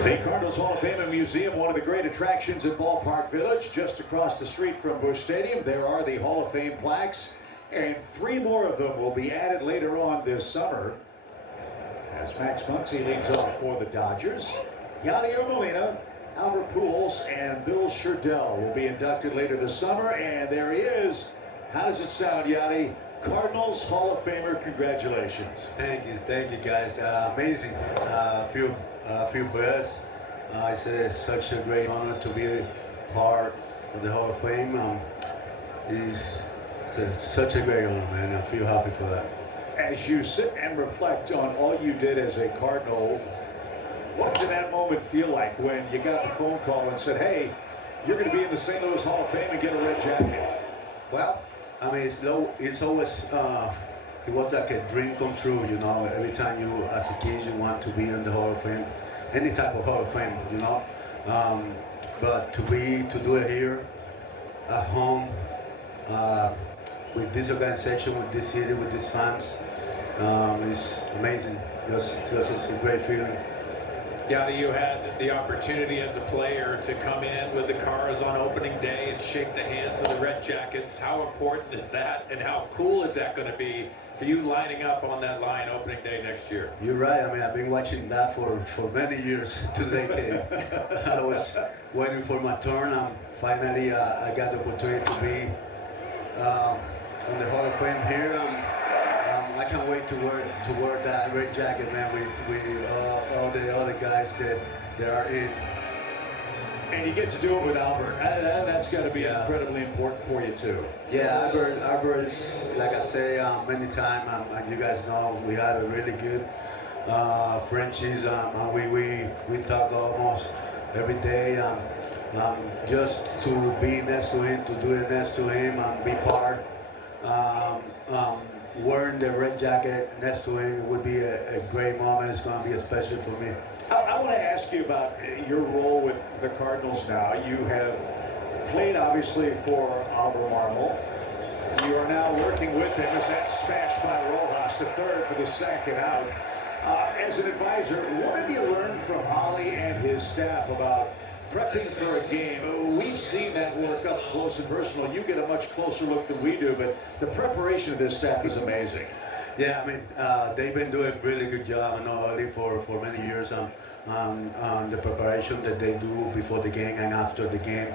The Cardinals Hall of Fame and Museum, one of the great attractions in Ballpark Village, just across the street from Busch Stadium. There are the Hall of Fame plaques, and 3 more of them will be added later on this summer. As Max Muncy leads off for the Dodgers, Yadier Molina, Albert Pujols, and Bill Sherdell will be inducted later this summer. And there he is. How does it sound, Yadi? Cardinals Hall of Famer, congratulations. Thank you guys. Amazing. Feel blessed. It's such a great honor to be part of the Hall of Fame. It's such a great honor, man. I feel happy for that. As you sit and reflect on all you did as a Cardinal, what did that moment feel like when you got the phone call and said, hey, you're going to be in the St. Louis Hall of Fame and get a red jacket? Well, I mean, it's always, it was like a dream come true, you know. Every time you, as a kid, you want to be in the Hall of Fame, any type of Hall of Fame, you know. But to do it here, at home, with this organization, with this city, with these fans, it's amazing. Just it's a great feeling. Yadi, you had the opportunity as a player to come in with the Cars on opening day and shake the hands of the Red Jackets. How important is that, and how cool is that going to be for you lining up on that line opening day next year? You're right. I mean, I've been watching that for many years. Today, I was waiting for my turn, and finally I got the opportunity to be on the Hall of Fame here. I can't wait to wear that red jacket, man. We all the other guys that are in. And you get to do it with Albert. That's got to be incredibly important for you too. Yeah, Albert is, like I say many times, and you guys know, we have a really good friendships. We talk almost every day. Just to be next to him, to do it next to him, and be part. Wearing the red jacket next to him would be a great moment. It's going to be special for me. I want to ask you about your role with the Cardinals now. You have played, obviously, for Albermarle. You are now working with him as that smashed by Rojas to third for the second out. As an advisor, what have you learned from Holly and his staff about prepping for a game? We've seen that work up close and personal. You get a much closer look than we do, but the preparation of this staff is amazing. Yeah, I mean, they've been doing a really good job, I know, early for many years on the preparation that they do before the game and after the game.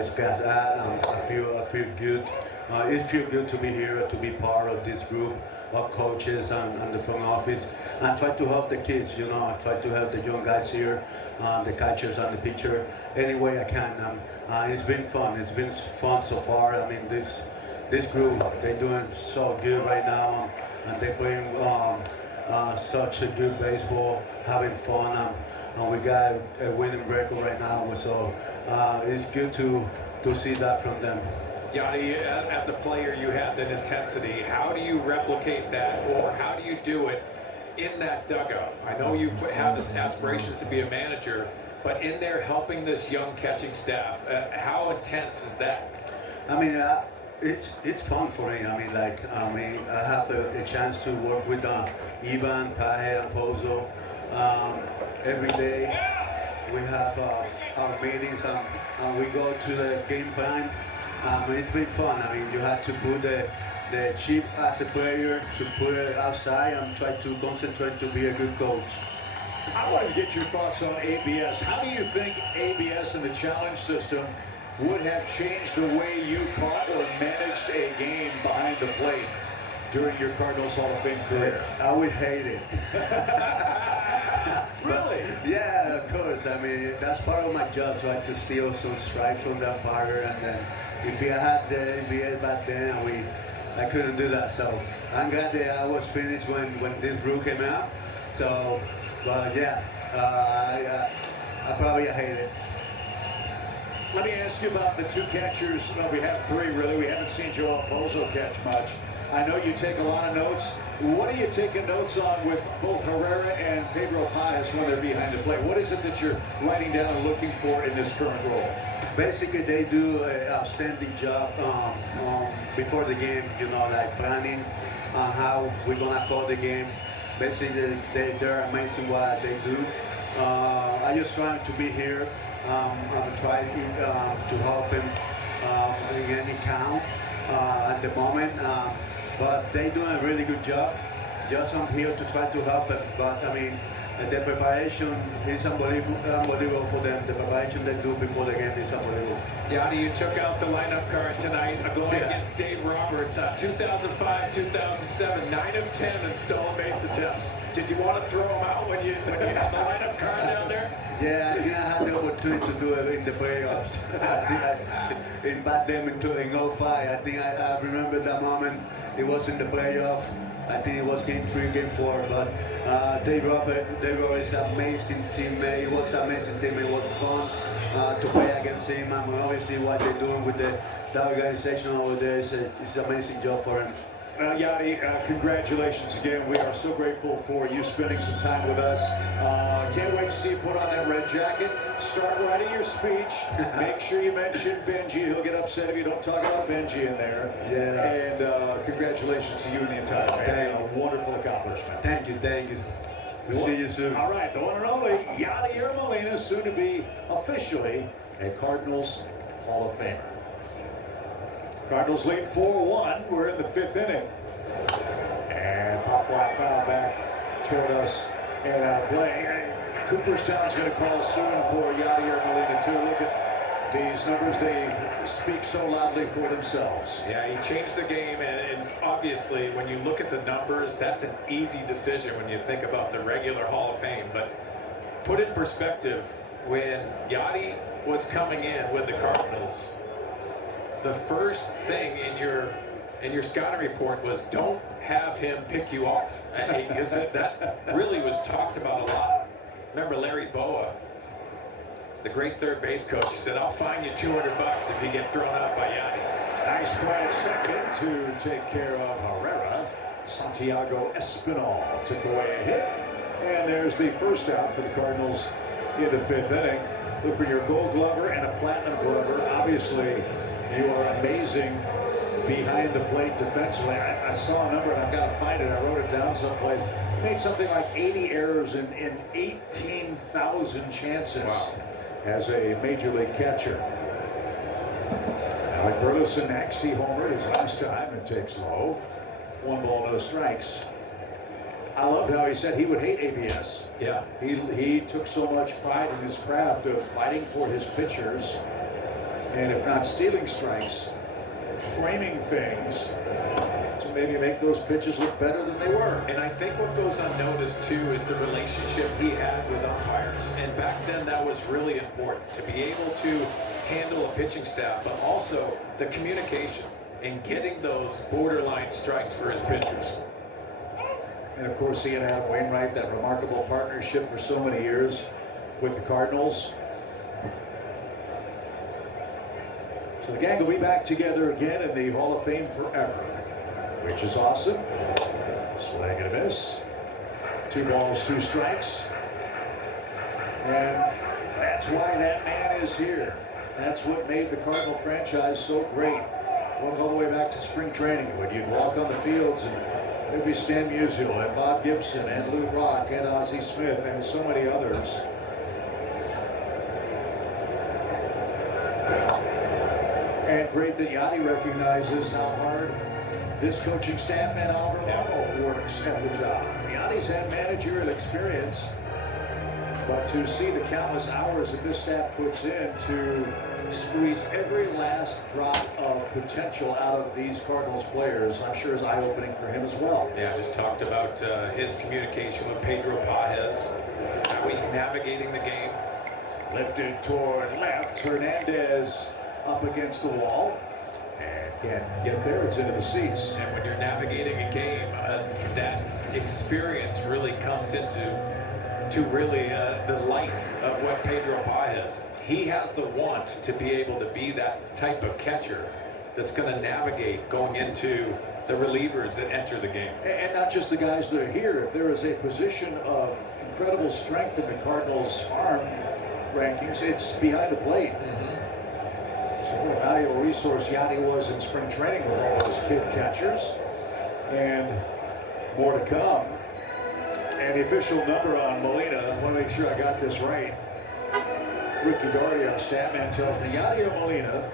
It's got that. I feel good. It feels good to be here, to be part of this group of coaches and the front office. And I try to help the kids, you know. I try to help the young guys here, the catchers and the pitcher, any way I can. It's been fun. It's been fun so far. I mean, this group, they're doing so good right now, and they're playing such a good baseball, having fun, and we got a winning record right now. So it's good to see that from them. Yadi, as a player, you have that intensity. How do you replicate that, or how do you do it in that dugout? I know you have this aspirations to be a manager, but in there helping this young catching staff, how intense is that? I mean, it's fun for me. I mean, I have a chance to work with Ivan, Pae, and Pozo every day. We have our meetings, and we go to the game plan. It's been fun. I mean, you have to put the chip as a player, to put it outside and try to concentrate to be a good coach. I want to get your thoughts on ABS. How do you think ABS and the challenge system would have changed the way you caught or managed a game behind the plate during your Cardinals Hall of Fame career? I would hate it. Really? Yeah, of course. I mean, that's part of my job, trying to steal some strikes from the umpire, and then if we had the NBA back then, I couldn't do that. So I'm glad that I was finished when this rule came out. So, but yeah, I probably hate it. Let me ask you about the 2 catchers. Well, we have 3 really. We haven't seen Joel Pozo catch much. I know you take a lot of notes. What are you taking notes on with both Herrera and Pedro Paez when they're behind the plate? What is it that you're writing down and looking for in this current role? Basically, they do an outstanding job before the game, you know, like planning how we're going to call the game. Basically, they're amazing what they do. I just trying to be here. I'm trying to help him in any count at the moment. But they doing a really good job. Just I'm here to try to help them. But I mean, the preparation is unbelievable for them. The preparation they do before the game is unbelievable. Yadi, you took out the lineup card tonight, going Yeah. against Dave Roberts. 2005, 2007, 9 of 10 in stolen base attempts. Did you want to throw him out when you had the lineup card down there? Yeah, I think I had the opportunity to do it in the playoffs. In back then in 05, I think I remember that moment. It was in the playoff. I think it was game 3, game 4. But Dave Robert is an amazing teammate. It was an amazing team. It was fun to play against him. And obviously what they're doing with the organization over there is an amazing job for him. Yadi, congratulations again. We are so grateful for you spending some time with us. Can't wait to see you put on that red jacket. Start writing your speech. Make sure you mention Benji. He'll get upset if you don't talk about Benji in there. Yeah. And congratulations to you and the entire family. A wonderful accomplishment. Thank you, thank you. We'll see you soon. All right, the one and only Yadier Molina, soon to be officially a Cardinals Hall of Famer. Cardinals lead 4-1. We're in the 5th inning. And pop fly foul back toward us and out of play. Cooperstown's going to call soon for Yadier Molina too. Look at these numbers. They speak so loudly for themselves. Yeah, he changed the game, and obviously when you look at the numbers, that's an easy decision when you think about the regular Hall of Fame. But put in perspective, when Yadi was coming in with the Cardinals, the first thing in your scouting report was don't have him pick you off. Because that really was talked about a lot. Remember Larry Boa, the great third base coach, he said, I'll fine you $200 if you get thrown out by Yadi. Nice quiet second to take care of Herrera. Santiago Espinal took away a hit. And there's the first out for the Cardinals in the 5th inning. Look for your Gold Glover and a Platinum Glover. Obviously, you are amazing behind the plate defensively. I saw a number and I've got to find it. I wrote it down someplace. Made something like 80 errors in 18,000 chances. Wow. As a major league catcher. Alec Burleson next. He homered his last time and takes low. 1 ball, no strikes. I loved how he said he would hate ABS. Yeah. He took so much pride in his craft of fighting for his pitchers, and if not stealing strikes, framing things to maybe make those pitches look better than they were. And I think what goes unnoticed too is the relationship he had with umpires. And back then that was really important, to be able to handle a pitching staff, but also the communication and getting those borderline strikes for his pitchers. And of course, he and Adam Wainwright, that remarkable partnership for so many years with the Cardinals. So the gang will be back together again in the Hall of Fame forever, which is awesome. Swing and a miss. 2 balls, 2 strikes. And that's why that man is here. That's what made the Cardinal franchise so great. Going all the way back to spring training, when you'd walk on the fields and there'd be Stan Musial and Bob Gibson and Lou Rock and Ozzie Smith and so many others. And great that Yadi recognizes how hard this coaching staff and Albert Marmol works at the job. Yadi's had managerial experience, but to see the countless hours that this staff puts in to squeeze every last drop of potential out of these Cardinals players, I'm sure is eye-opening for him as well. Yeah, just talked about his communication with Pedro Pajes, how he's navigating the game. Lifted toward left, Hernandez up against the wall and can't get there. It's into the seats. And when you're navigating a game, that experience really comes into really the light of what Pedro Pajes. He has the want to be able to be that type of catcher that's going to navigate going into the relievers that enter the game. And not just the guys that are here. If there is a position of incredible strength in the Cardinals' farm rankings, it's behind the plate. So what a valuable resource Yadi was in spring training with all those kid catchers. And more to come. And the official number on Molina, I want to make sure I got this right. Ricky Doherty, our statman, tells me Yadier Molina,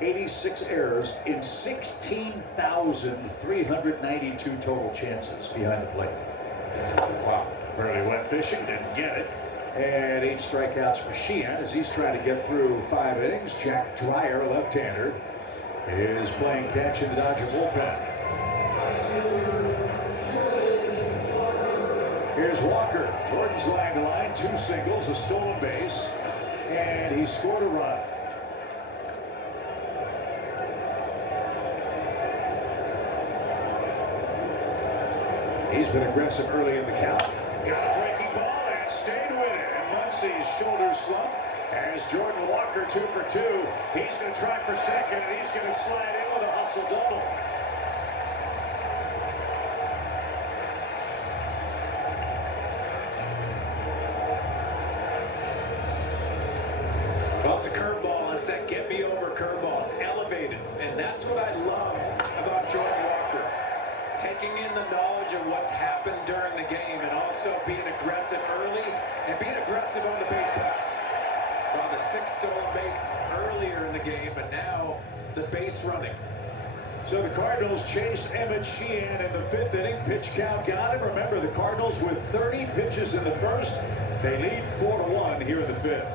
86 errors in 16,392 total chances behind the plate. Wow. Early went fishing, didn't get it. And 8 strikeouts for Sheehan as he's trying to get through 5 innings. Jack Dreyer, left-hander, is playing catch in the Dodger bullpen. Here's Walker. Jordan's line to line, 2 singles, a stolen base, and he scored a run. He's been aggressive early in the count. Got a breaking ball and stayed with it. And Muncie's shoulder slump as Jordan Walker 2 for 2. He's going to try for second, and he's going to slide in with a hustle double. Well, it's a curveball. It's that get me over curveball. It's elevated. And that's what I love about Jordan Walker. Taking in the knowledge of what's happened during the game and also being aggressive early and being aggressive on the base pass. Saw the 6th stolen base earlier in the game, but now the base running. So the Cardinals chase Emmett Sheehan in the 5th inning. Pitch count got him. Remember, the Cardinals with 30 pitches in the 1st. They lead 4-1 here in the 5th.